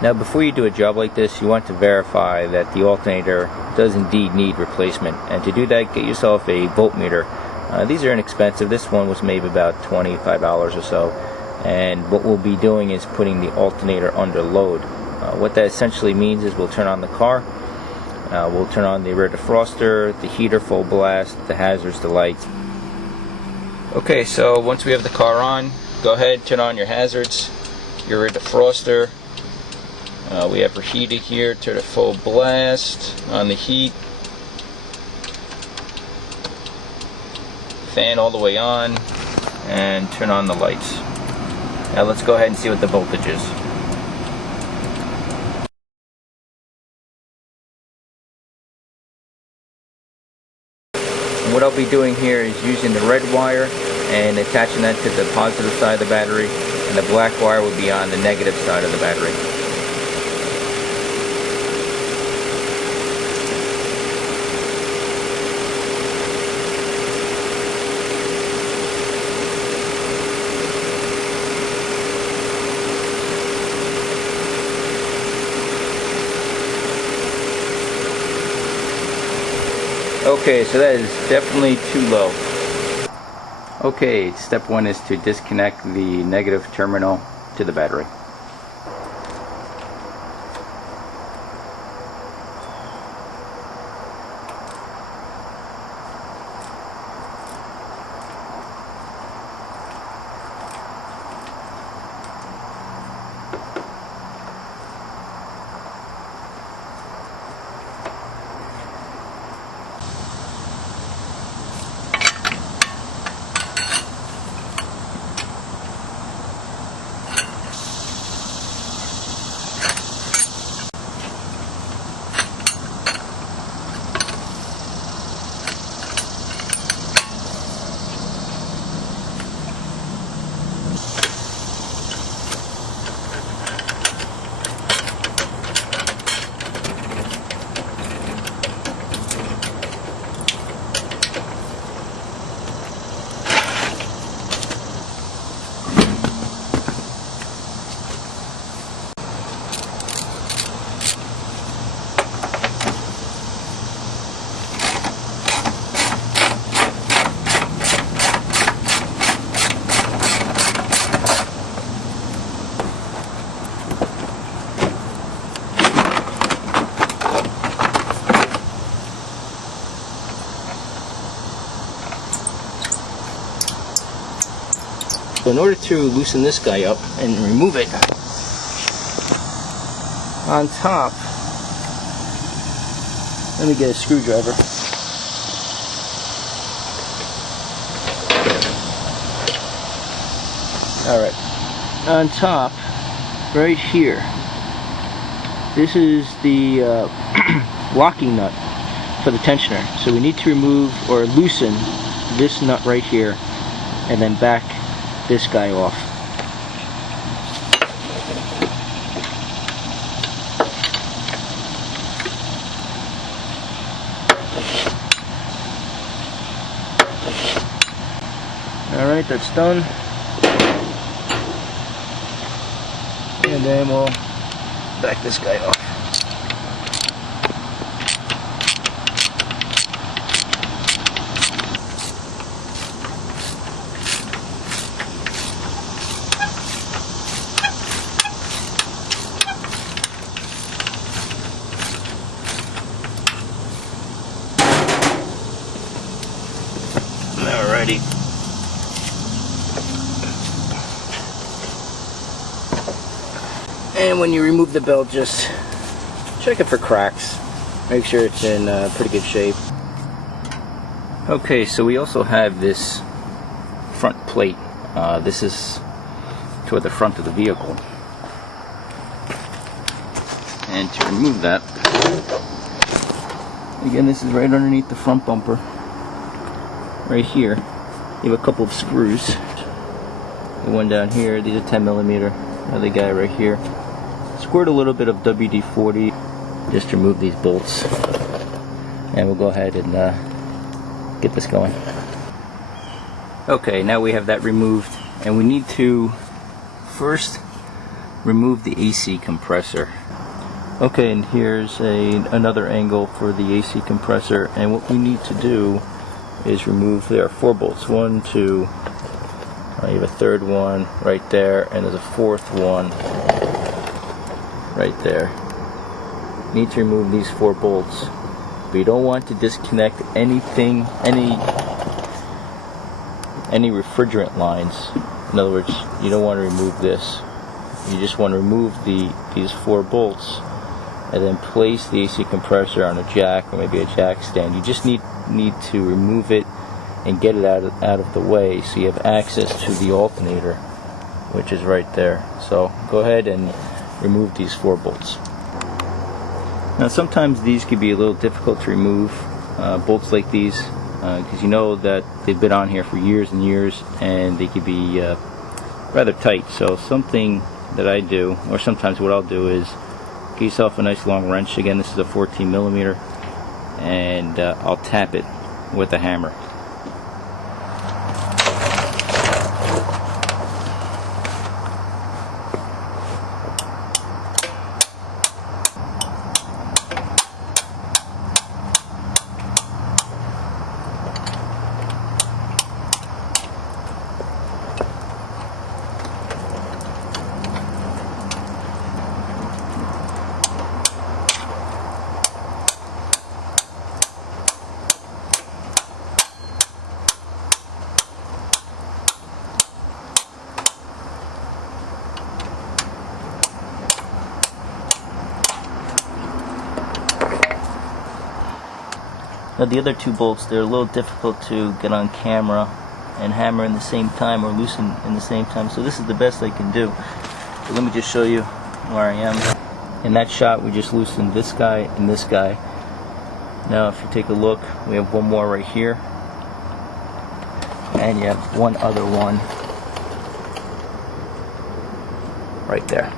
Now before you do a job like this, you want to verify that the alternator does indeed need replacement, and to do that, get yourself a voltmeter. These are inexpensive. This one was maybe about $25 or so, and what we'll be doing is putting the alternator under load. What that essentially means is we'll turn on the car, we'll turn on the rear defroster, the heater full blast, the hazards, the lights. Okay, so once we have the car on, go ahead, turn on your hazards, your rear defroster. We have reheated here to the full blast on the heat. Fan all the way on, and turn on the lights. Now let's go ahead and see what the voltage is. And what I'll be doing here is using the red wire and attaching that to the positive side of the battery, and the black wire will be on the negative side of the battery. Okay, so that is definitely too low. Okay, step one is to disconnect the negative terminal to the battery. So in order to loosen this guy up and remove it, on top, let me get a screwdriver. Alright, on top, right here, this is the locking nut for the tensioner. So we need to remove or loosen this nut right here and then back this guy off. Alright, that's done. And then we'll back this guy off. Alrighty. And when you remove the belt, just check it for cracks. Make sure it's in pretty good shape. Okay, so we also have this front plate. This is toward the front of the vehicle. And to remove that, again, this is right underneath the front bumper. Right here, you have a couple of screws. The one down here, these are 10mm. Another guy right here. Squirt a little bit of WD-40 just to remove these bolts. And we'll go ahead and get this going. Okay, now we have that removed, and we need to first remove the AC compressor. Okay, and here's another angle for the AC compressor, and what we need to do is remove, there are 4 bolts. 1, 2, you have a third one right there, and there's a fourth one right there. You need to remove these 4 bolts, but you don't want to disconnect anything, any refrigerant lines. In other words, you don't want to remove this. You just want to remove these 4 bolts and then place the AC compressor on a jack or maybe a jack stand. You just need to remove it and get it out of the way so you have access to the alternator, which is right there. So go ahead and remove these 4 bolts. Now sometimes these can be a little difficult to remove, bolts like these, because you know that they've been on here for years and years and they can be rather tight. So something that I do, or sometimes what I'll do, is get yourself a nice long wrench. Again, this is a 14 millimeter, and I'll tap it with a hammer. Now the other 2 bolts, they're a little difficult to get on camera and hammer in the same time or loosen in the same time, so this is the best I can do. So let me just show you where I am. In that shot we just loosened this guy and this guy. Now if you take a look, we have one more right here, and you have one other one right there.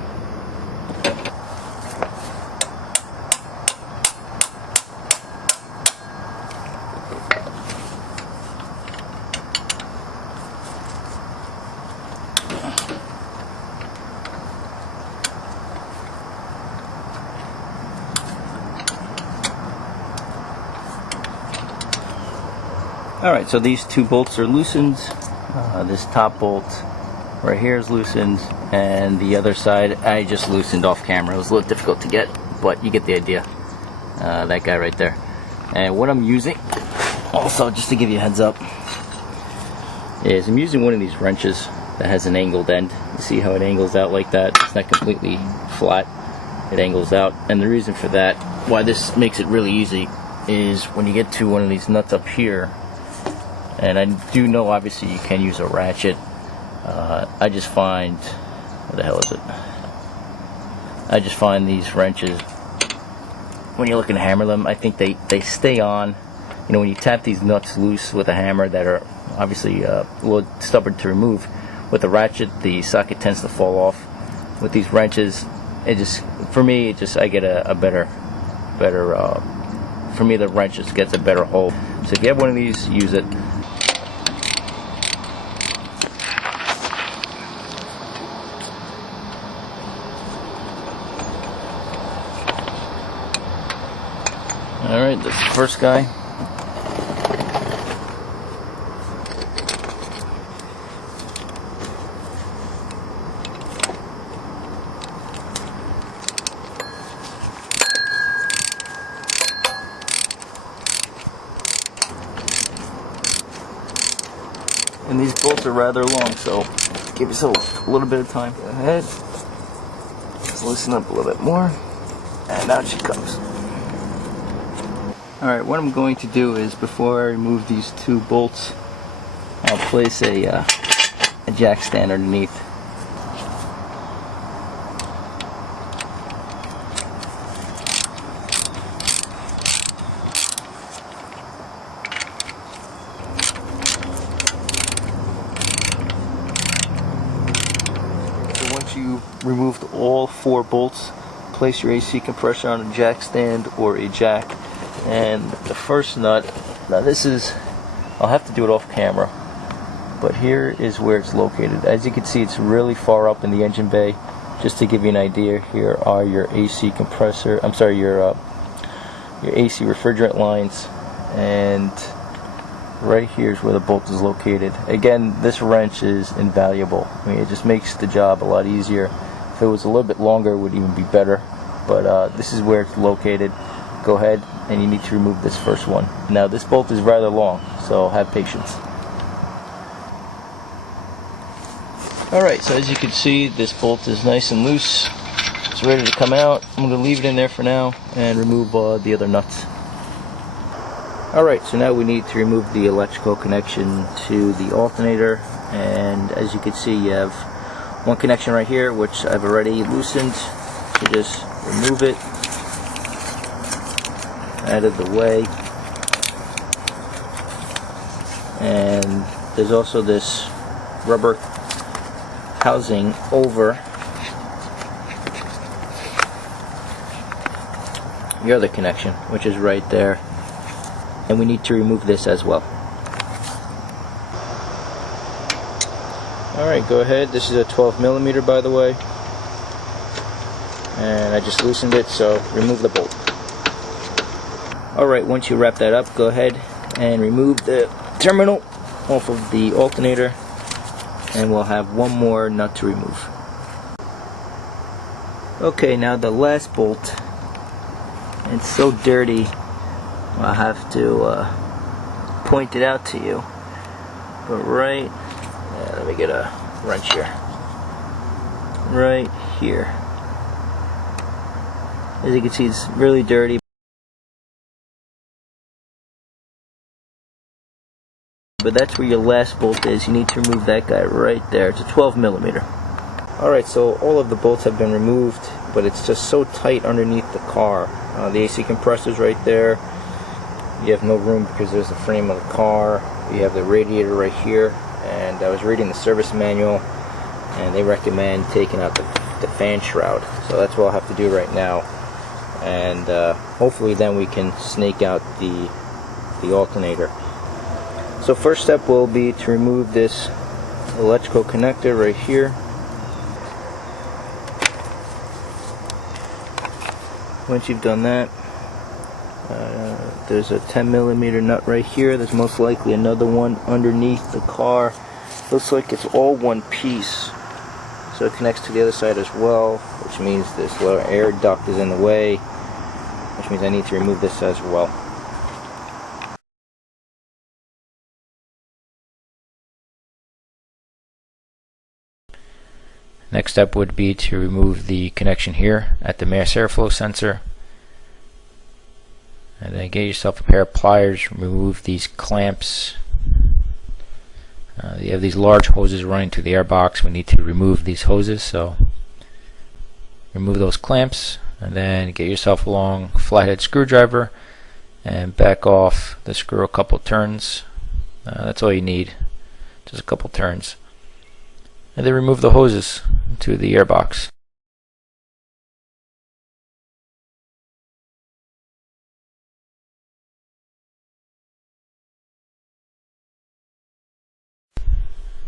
Alright, so these 2 bolts are loosened. This top bolt right here is loosened, and the other side I just loosened off camera. It was a little difficult to get, but you get the idea. That guy right there. And what I'm using, also just to give you a heads up, is I'm using one of these wrenches that has an angled end. You see how it angles out like that? It's not completely flat. It angles out, and the reason for that, why this makes it really easy, is when you get to one of these nuts up here, and I do know obviously you can use a ratchet. I just find, what the hell is it? I just find these wrenches, when you're looking to hammer them, I think they stay on. You know, when you tap these nuts loose with a hammer that are obviously a little stubborn to remove, with a ratchet the socket tends to fall off. With these wrenches, it just, for me, it just, I get a better, for me the wrench just gets a better hold. So if you have one of these, use it. Alright, that's the first guy. And these bolts are rather long, so give yourself a little bit of time. Go ahead. Let's loosen up a little bit more. And out she comes. Alright, what I'm going to do is, before I remove these 2 bolts, I'll place a jack stand underneath. So once you removed all 4 bolts, place your AC compressor on a jack stand or a jack. And the first nut, now this is, I'll have to do it off camera, but here is where it's located. As you can see, it's really far up in the engine bay, just to give you an idea, here are your AC compressor, I'm sorry, your AC refrigerant lines, and right here is where the bolt is located. Again, this wrench is invaluable. I mean, it just makes the job a lot easier. If it was a little bit longer, it would even be better, but this is where it's located. Go ahead and you need to remove this first one. Now this bolt is rather long, so have patience. Alright, so as you can see, this bolt is nice and loose. It's ready to come out. I'm going to leave it in there for now and remove the other nuts. Alright, so now we need to remove the electrical connection to the alternator, and as you can see, you have one connection right here which I've already loosened. So just remove it out of the way. And there's also this rubber housing over the other connection, which is right there, and we need to remove this as well. Alright, go ahead. This is a 12mm, by the way, and I just loosened it, so remove the bolt. Alright, once you wrap that up, go ahead and remove the terminal off of the alternator, and we'll have one more nut to remove. Okay, now the last bolt. It's so dirty, I'll have to point it out to you. But right, let me get a wrench here. Right here. As you can see, it's really dirty. But that's where your last bolt is. You need to remove that guy right there. It's a 12mm. Alright, so all of the bolts have been removed, but it's just so tight underneath the car. The AC compressor's right there. You have no room because there's the frame of the car. You have the radiator right here. And I was reading the service manual, and they recommend taking out the fan shroud. So that's what I'll have to do right now. And hopefully then we can snake out the alternator. So first step will be to remove this electrical connector right here. Once you've done that, there's a 10mm nut right here. There's most likely another one underneath the car. Looks like it's all one piece. So it connects to the other side as well, which means this lower air duct is in the way, which means I need to remove this as well. Next step would be to remove the connection here at the mass airflow sensor. And then get yourself a pair of pliers, remove these clamps. You have these large hoses running to the airbox. We need to remove these hoses, so remove those clamps, and then get yourself a long flathead screwdriver and back off the screw a couple turns. That's all you need, just a couple turns. And then remove the hoses to the airbox.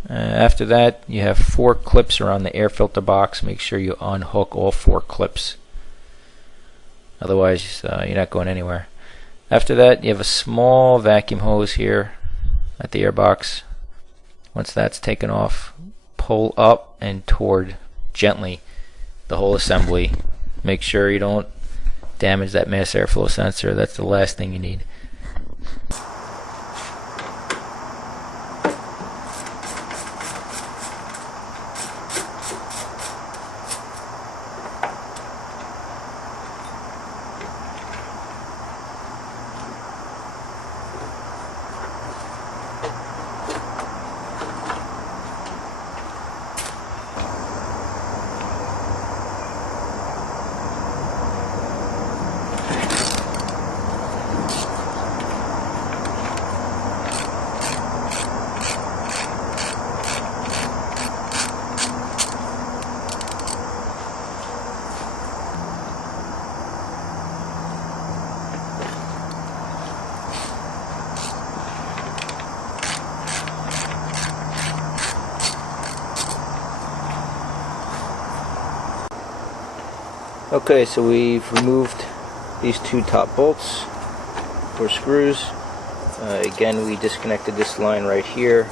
After that, you have 4 clips around the air filter box. Make sure you unhook all 4 clips, otherwise you're not going anywhere. After that, you have a small vacuum hose here at the airbox. Once that's taken off, pull up and toward gently the whole assembly. Make sure you don't damage that mass airflow sensor. That's the last thing you need. Okay, so we've removed these two top bolts or screws. Again, we disconnected this line right here.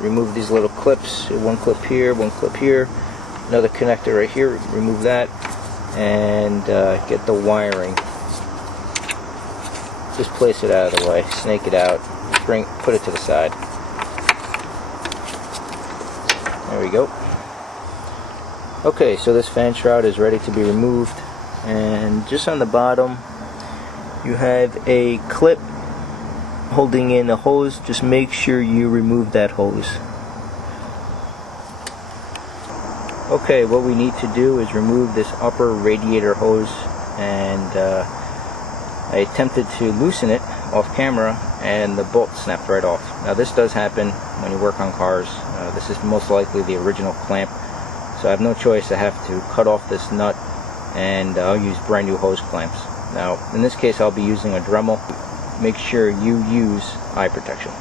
Remove these little clips. One clip here, one clip here. Another connector right here. Remove that, and get the wiring. Just place it out of the way. Snake it out. Put it to the side. There we go. Okay, so this fan shroud is ready to be removed, and just on the bottom you have a clip holding in the hose. Just make sure you remove that hose. Okay, what we need to do is remove this upper radiator hose, and I attempted to loosen it off camera and the bolt snapped right off. Now this does happen when you work on cars. This is most likely the original clamp, so I have no choice. I have to cut off this nut, and I'll use brand new hose clamps. Now in this case I'll be using a Dremel. Make sure you use eye protection.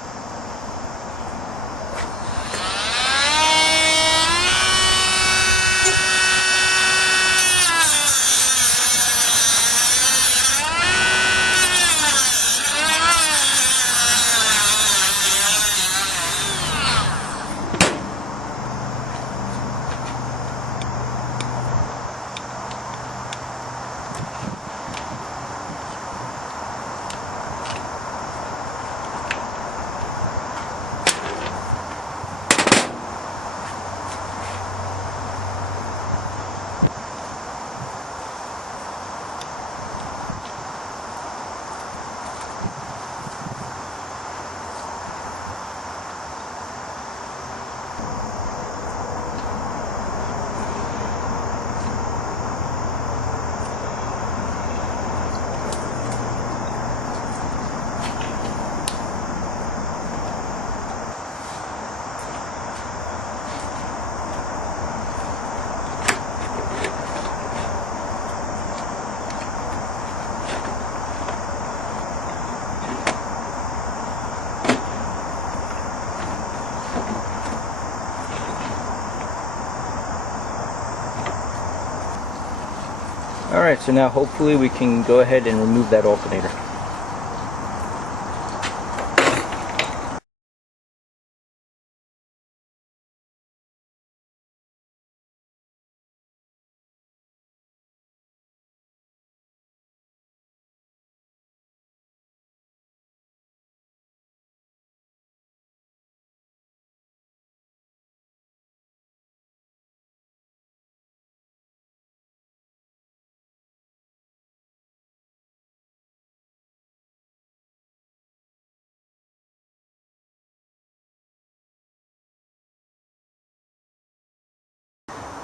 Alright, so now hopefully we can go ahead and remove that alternator.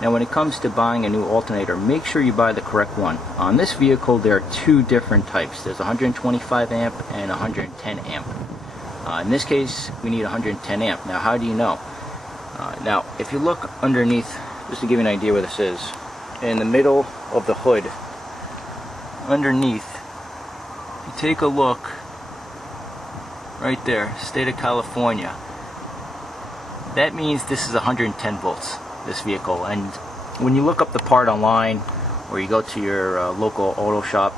Now when it comes to buying a new alternator, make sure you buy the correct one. On this vehicle there are two different types. There's 125 amp and 110 amp. In this case we need 110 amp. Now how do you know? Now if you look underneath, just to give you an idea where this is, in the middle of the hood, underneath, if you take a look right there, state of California, that means this is 110 volts. This vehicle. And when you look up the part online, or you go to your local auto shop,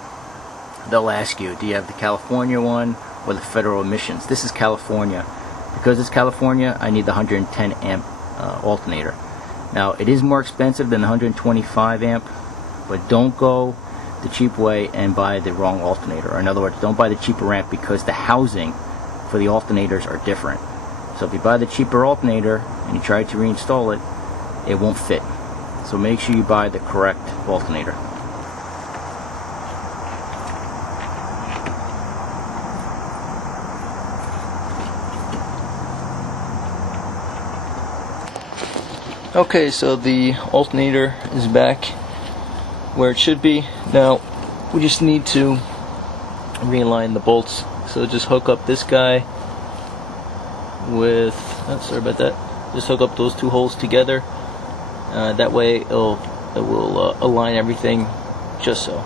they'll ask you, do you have the California one or the federal emissions? This is California. Because it's California, I need the 110 amp alternator. Now it is more expensive than the 125 amp, but don't go the cheap way and buy the wrong alternator. Or in other words, don't buy the cheaper amp, because the housing for the alternators are different. So if you buy the cheaper alternator and you try to reinstall it, it won't fit. So make sure you buy the correct alternator. Okay, so the alternator is back where it should be. Now we just need to realign the bolts. So just hook up this guy with, sorry about that, just hook up those two holes together. That way it will align everything just so.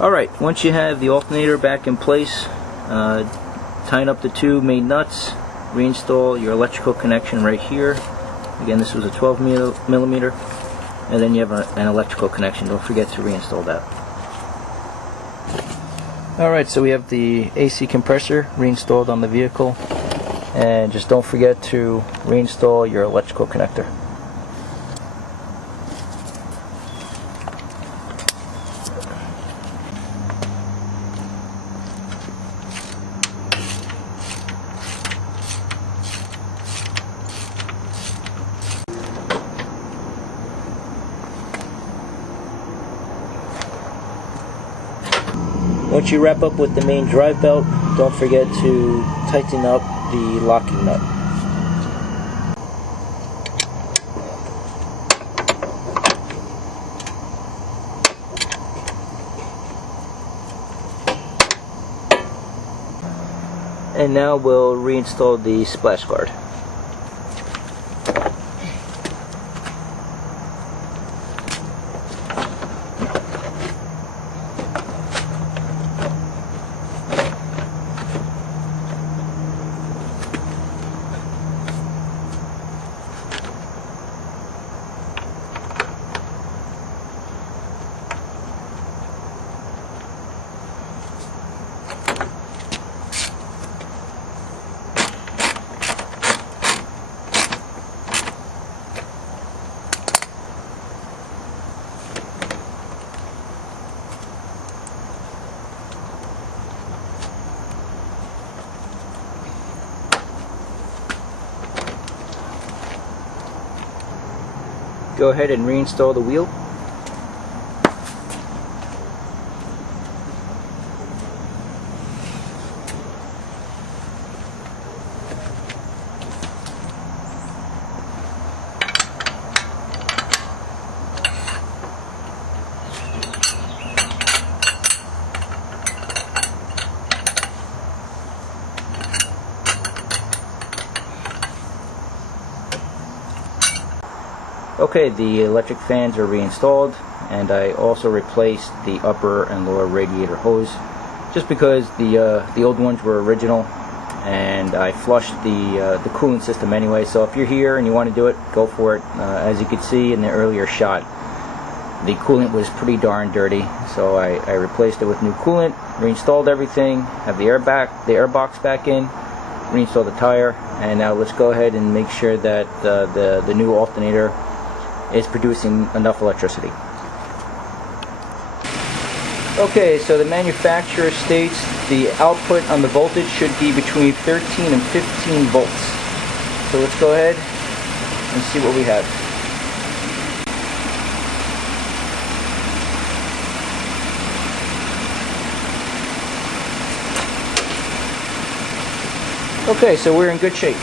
Alright, once you have the alternator back in place, tighten up the two main nuts, reinstall your electrical connection right here. Again, this was a 12 millimeter. and then you have an electrical connection. Don't forget to reinstall that. Alright, so we have the AC compressor reinstalled on the vehicle, and just don't forget to reinstall your electrical connector. Once you wrap up with the main drive belt, don't forget to tighten up the locking nut. And now we'll reinstall the splash guard. Go ahead and reinstall the wheel. Okay, the electric fans are reinstalled, and I also replaced the upper and lower radiator hose, just because the old ones were original, and I flushed the coolant system anyway. So if you're here and you want to do it, go for it. As you could see in the earlier shot, the coolant was pretty darn dirty, so I replaced it with new coolant, reinstalled everything, have the air box back in, reinstalled the tire, and now let's go ahead and make sure that the new alternator is producing enough electricity. Okay, so the manufacturer states the output on the voltage should be between 13 and 15 volts. So let's go ahead and see what we have. Okay, so we're in good shape.